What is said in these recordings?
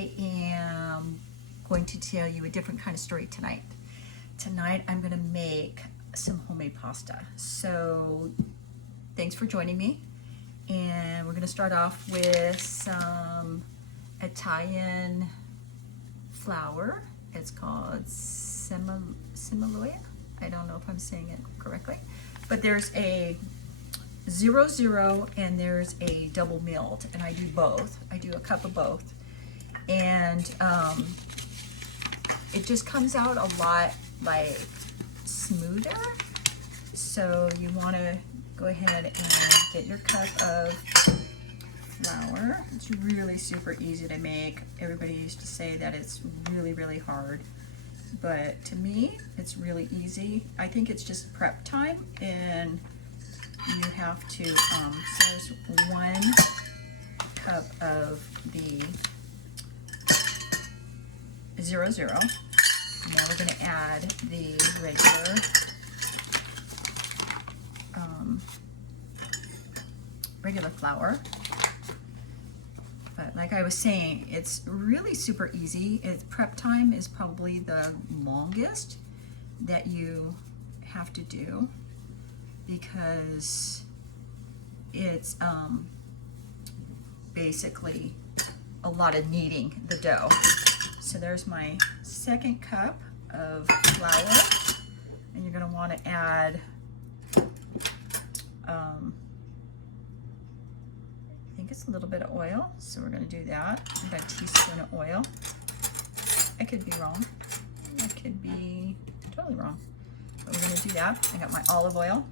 I am going to tell you a different kind of story tonight. Tonight I'm going to make some homemade pasta. So thanks for joining me. And we're going to start off with some Italian flour. It's called semolina. I don't know if I'm saying it correctly. But there's a 00 and there's a double milled, and I do both. I do a cup of both. And it just comes out a lot like smoother. So you want to go ahead and get your cup of flour. It's really super easy to make. Everybody used to say that it's really, really hard. But to me, it's really easy. I think it's just prep time, and you have to, so there's 1 cup of the 00. Now we're going to add the regular flour. But like I was saying, it's really super easy. Its prep time is probably the longest that you have to do, because it's basically a lot of kneading the dough. So there's my 2nd cup of flour, and you're going to want to add I think it's a little bit of oil, so we're going to do that. About a teaspoon of oil. I could be wrong. I could be totally wrong. But we're going to do that. I got my olive oil.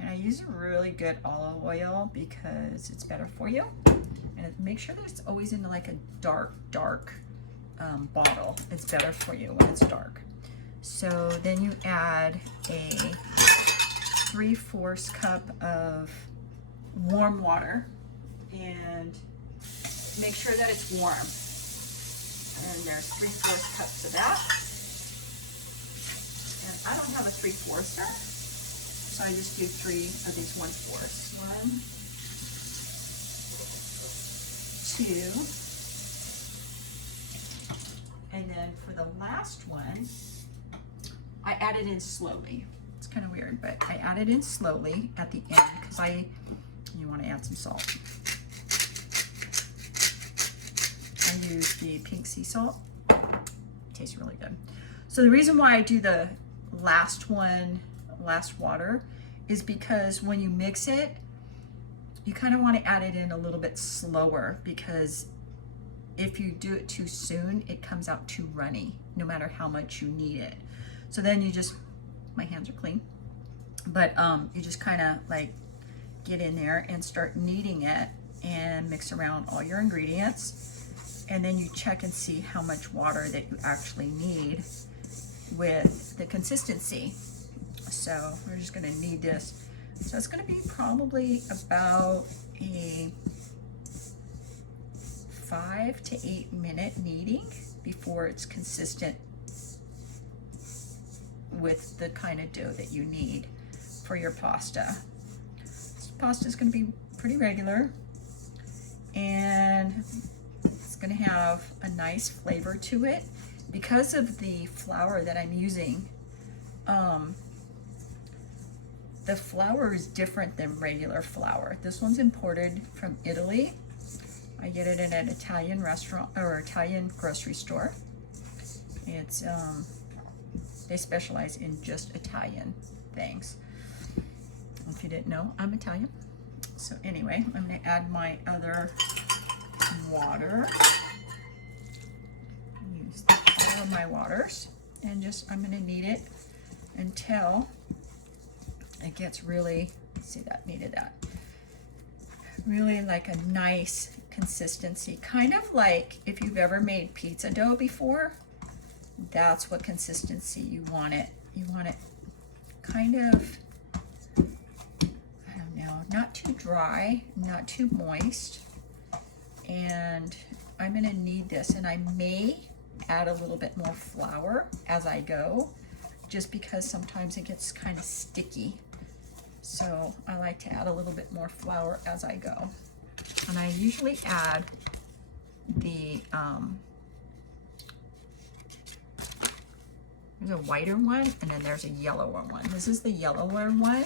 And I use a really good olive oil because it's better for you. And make sure that it's always in like a dark bottle. It's better for you when it's dark. So then you add a 3/4 cup of warm water, and make sure that it's warm. And there's 3/4 cups of that. And I don't have a 3/4, so I just do 3 of these 1/4. 1, 2, and then for the last one, I add it in slowly. It's kind of weird, but I add it in slowly at the end because you want to add some salt. I use the pink sea salt. It tastes really good. So the reason why I do the last water, is because when you mix it, you kind of want to add it in a little bit slower, because if you do it too soon, it comes out too runny, no matter how much you knead it. So then you just, my hands are clean, but you just kind of like get in there and start kneading it and mix around all your ingredients, and then you check and see how much water that you actually need with the consistency. So we're just going to knead this. So it's going to be probably about a 5 to 8 minute kneading before it's consistent with the kind of dough that you need for your pasta. This pasta is going to be pretty regular, and it's going to have a nice flavor to it because of the flour that I'm using. The flour is different than regular flour. This one's imported from Italy. I get it in an Italian restaurant or Italian grocery store. It's they specialize in just Italian things. If you didn't know, I'm Italian. So anyway, I'm going to add my other water. Use all of my waters, and just I'm going to knead it until it gets really, see that, kneaded that, really like a nice consistency, kind of like if you've ever made pizza dough before. That's what consistency you want it. You want it kind of, I don't know, not too dry, not too moist. And I'm going to knead this, and I may add a little bit more flour as I go, just because sometimes it gets kind of sticky. So I like to add a little bit more flour as I go. And I usually add the, there's a whiter one and then there's a yellower one. This is the yellower one.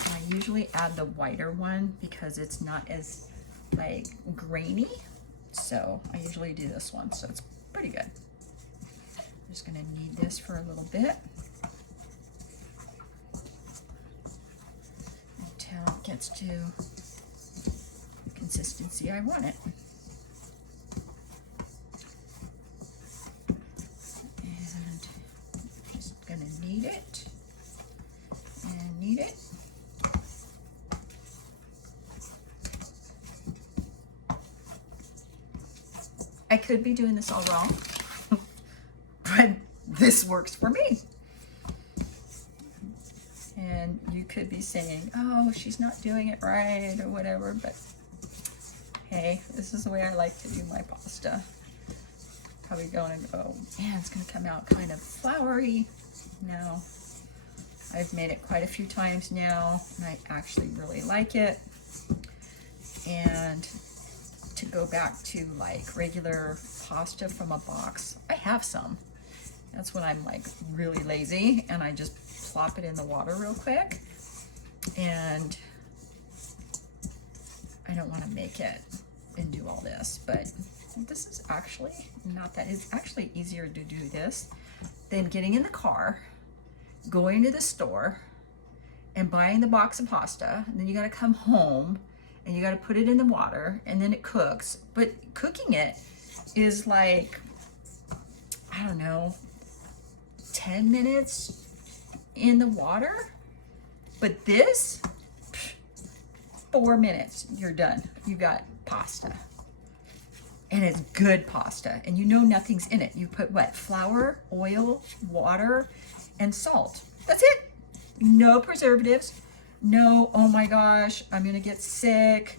And I usually add the whiter one because it's not as like grainy. So I usually do this one. So it's pretty good. I'm just gonna knead this for a little bit until it gets to the consistency I want it. And just gonna knead it and knead it. I could be doing this all wrong, but this works for me. And you could be saying, oh, she's not doing it right or whatever, but hey, this is the way I like to do my pasta. Probably going and go, man, it's gonna come out kind of floury. No, I've made it quite a few times now, and I actually really like it. And to go back to like regular pasta from a box, I have some. That's when I'm like really lazy and I just plop it in the water real quick, and I don't want to make it and do all this, but this is actually not that. It's actually easier to do this than getting in the car, going to the store and buying the box of pasta, and then you got to come home and you got to put it in the water and then it cooks. But cooking it is like, I don't know, 10 minutes in the water. But this, 4 minutes, you're done. You got pasta. And it's good pasta. And you know nothing's in it. You put what? Flour, oil, water, and salt. That's it. No preservatives. No, oh my gosh, I'm gonna get sick.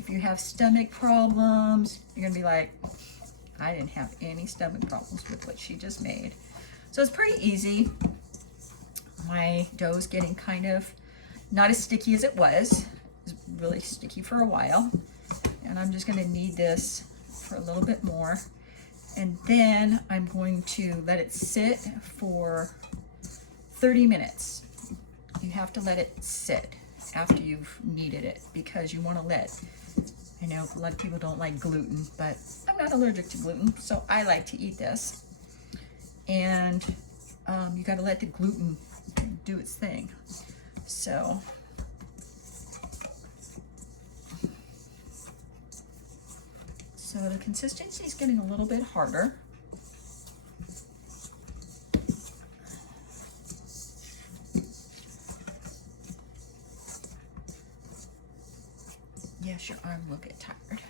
If you have stomach problems, you're gonna be like, I didn't have any stomach problems with what she just made. So it's pretty easy. My dough's getting kind of not as sticky as it was. It was really sticky for a while. And I'm just gonna knead this for a little bit more. And then I'm going to let it sit for 30 minutes. You have to let it sit after you've kneaded it, because you want to let, I know a lot of people don't like gluten, but I'm not allergic to gluten, so I like to eat this. And you got to let the gluten do its thing. So the consistency is getting a little bit harder. Yes, your arm will get tired.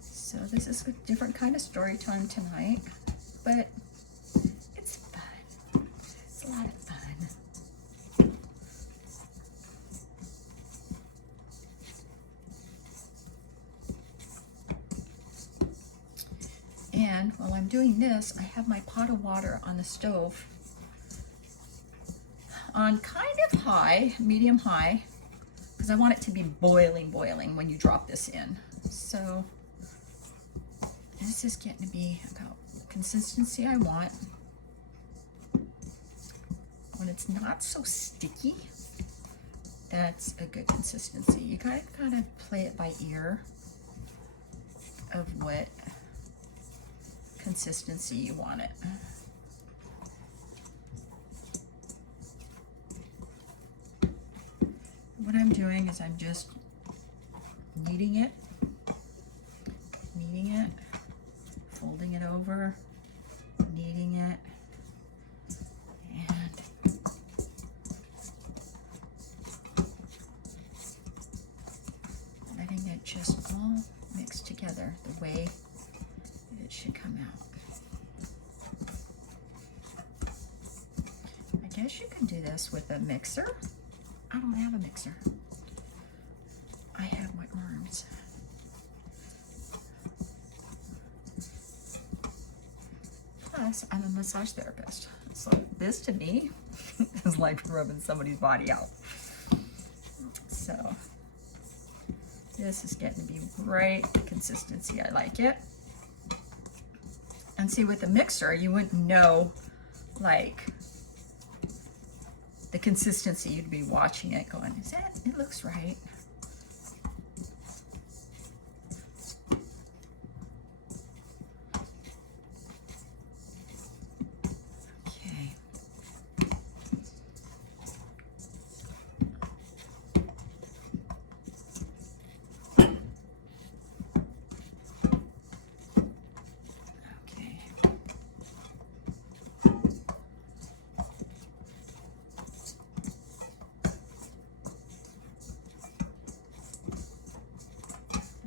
So this is a different kind of story time tonight, but it's fun. It's a lot of fun. And while I'm doing this, I have my pot of water on the stove on kind of high, medium high, because I want it to be boiling when you drop this in. So this is getting to be about the consistency I want. When it's not so sticky, that's a good consistency. You gotta kind of play it by ear of what consistency you want it. What I'm doing is I'm just kneading it, folding it over, kneading it, and letting it just all mix together the way that it should come out. I guess you can do this with a mixer. I don't have a mixer. I have my arms. Plus, I'm a massage therapist. So this to me is like rubbing somebody's body out. So this is getting to be right the consistency. I like it. And see, with the mixer, you wouldn't know like the consistency. You'd be watching it going, is that, it looks right. Okay. Okay.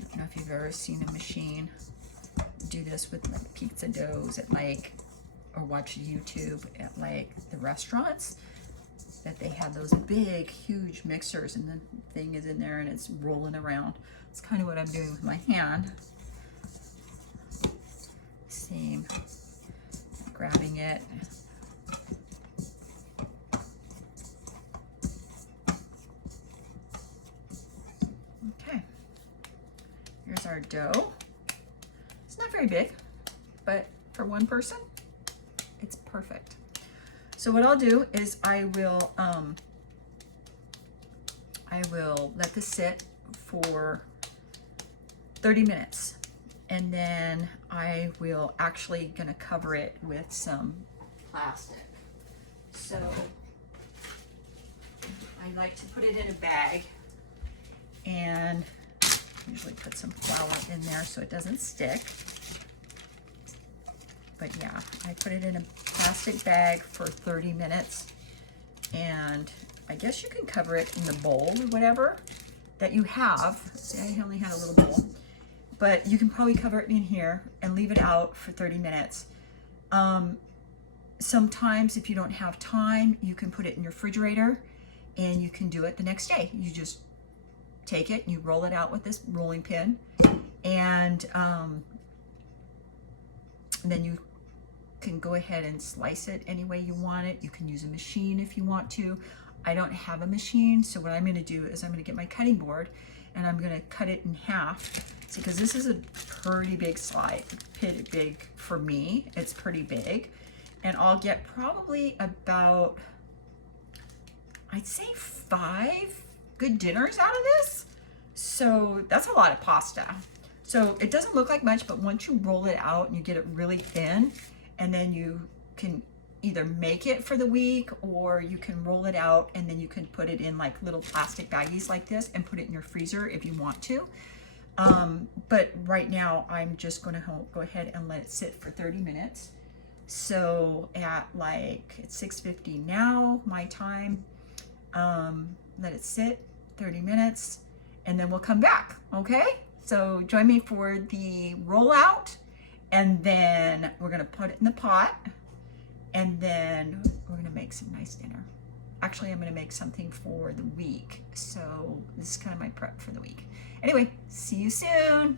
I don't know if you've ever seen a machine do this with like pizza doughs at like, or watch YouTube at like the restaurants, that they have those big, huge mixers and the thing is in there and it's rolling around. It's kind of what I'm doing with my hand. Same, grabbing it. Okay, here's our dough. It's not very big, but for one person, it's perfect. So what I'll do is I will let this sit for 30 minutes. And then I will actually gonna cover it with some plastic. So I like to put it in a bag and usually put some flour in there so it doesn't stick. But yeah, I put it in a plastic bag for 30 minutes, and I guess you can cover it in the bowl or whatever that you have. See, I only had a little bowl, but you can probably cover it in here and leave it out for 30 minutes. Sometimes if you don't have time, you can put it in your refrigerator and you can do it the next day. You just take it and you roll it out with this rolling pin, and then you can go ahead and slice it any way you want it. You can use a machine if you want to. I don't have a machine, so what I'm going to do is I'm going to get my cutting board and I'm going to cut it in half. See, because this is a pretty big slice, pretty big for me. It's pretty big, and I'll get probably about, I'd say 5 good dinners out of this. So that's a lot of pasta. So it doesn't look like much, but once you roll it out and you get it really thin, and then you can either make it for the week or you can roll it out and then you can put it in like little plastic baggies like this and put it in your freezer if you want to. But right now I'm just gonna go ahead and let it sit for 30 minutes. So at like, it's 6:50 now, my time. Let it sit 30 minutes and then we'll come back, okay? So join me for the rollout, and then we're gonna put it in the pot, and then we're gonna make some nice dinner. Actually, I'm gonna make something for the week. So this is kind of my prep for the week. Anyway, see you soon.